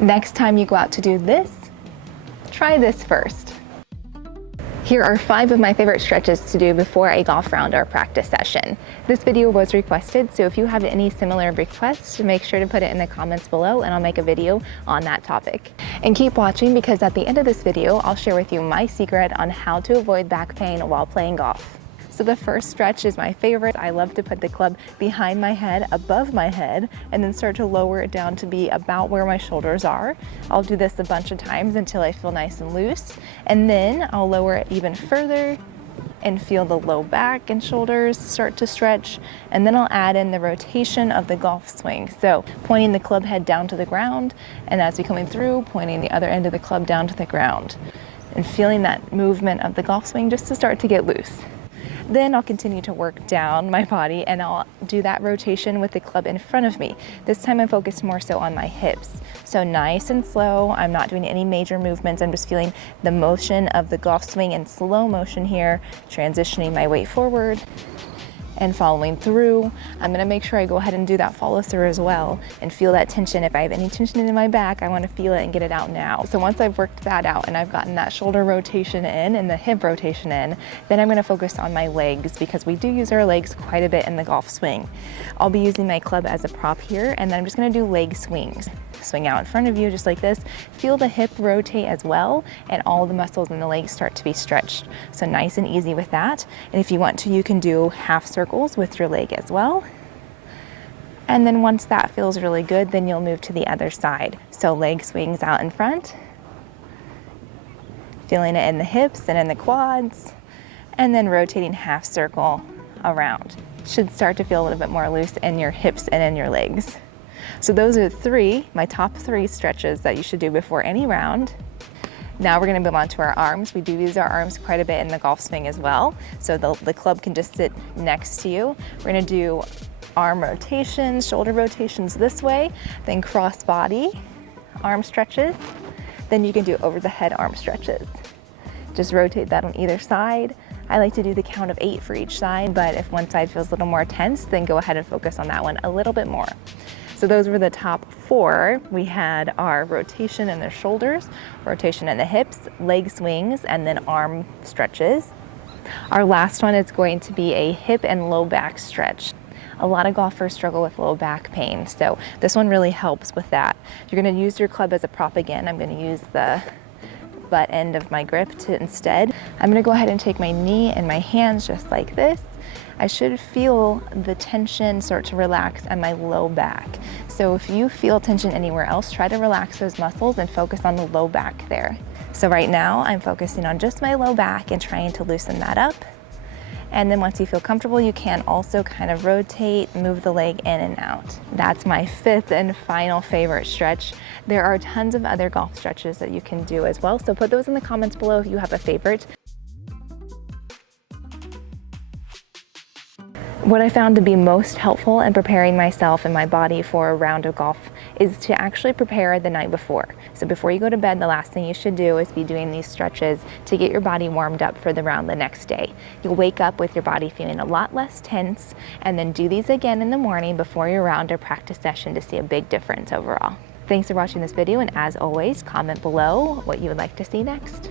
Next time you go out to do this, try this first. Here are 5 of my favorite stretches to do before a golf round or practice session. This video was requested, so if you have any similar requests, make sure to put it in the comments below and I'll make a video on that topic. And keep watching, because at the end of this video, I'll share with you my secret on how to avoid back pain while playing golf. So the first stretch is my favorite. I love to put the club behind my head, above my head, and then start to lower it down to be about where my shoulders are. I'll do this a bunch of times until I feel nice and loose. And then I'll lower it even further and feel the low back and shoulders start to stretch. And then I'll add in the rotation of the golf swing. So pointing the club head down to the ground, and as we're coming through, pointing the other end of the club down to the ground. And feeling that movement of the golf swing just to start to get loose. Then I'll continue to work down my body and I'll do that rotation with the club in front of me. This time I'm focused more so on my hips. So nice and slow, I'm not doing any major movements, I'm just feeling the motion of the golf swing in slow motion here, transitioning my weight forward and following through. I'm gonna make sure I go ahead and do that follow through as well and feel that tension. If I have any tension in my back, I wanna feel it and get it out now. So once I've worked that out and I've gotten that shoulder rotation in and the hip rotation in, then I'm gonna focus on my legs, because we do use our legs quite a bit in the golf swing. I'll be using my club as a prop here, and then I'm just gonna do leg swings. Swing out in front of you just like this. Feel the hip rotate as well, and all the muscles in the legs start to be stretched. So nice and easy with that. And if you want to, you can do half circles with your leg as well. And then once that feels really good, then you'll move to the other side. So leg swings out in front, feeling it in the hips and in the quads, and then rotating half circle around. Should start to feel a little bit more loose in your hips and in your legs. So those are my top 3 stretches that you should do before any round. Now we're gonna move on to our arms. We do use our arms quite a bit in the golf swing as well. So the club can just sit next to you. We're gonna do arm rotations, shoulder rotations this way, then cross body arm stretches. Then you can do over the head arm stretches. Just rotate that on either side. I like to do the count of 8 for each side, but if one side feels a little more tense, then go ahead and focus on that one a little bit more. So those were the top 4. We had our rotation in the shoulders, rotation in the hips, leg swings, and then arm stretches. Our last one is going to be a hip and low back stretch. A lot of golfers struggle with low back pain, so this one really helps with that. You're gonna use your club as a prop again. I'm gonna use the butt end of my grip to instead. I'm gonna go ahead and take my knee and my hands just like this. I should feel the tension start to relax on my low back. So if you feel tension anywhere else, try to relax those muscles and focus on the low back there. So right now I'm focusing on just my low back and trying to loosen that up. And then once you feel comfortable, you can also kind of rotate, move the leg in and out. That's my 5th and final favorite stretch. There are tons of other golf stretches that you can do as well, so put those in the comments below if you have a favorite. What I found to be most helpful in preparing myself and my body for a round of golf is to actually prepare the night before. So before you go to bed, the last thing you should do is be doing these stretches to get your body warmed up for the round the next day. You'll wake up with your body feeling a lot less tense, and then do these again in the morning before your round or practice session to see a big difference overall. Thanks for watching this video, and as always, comment below what you would like to see next.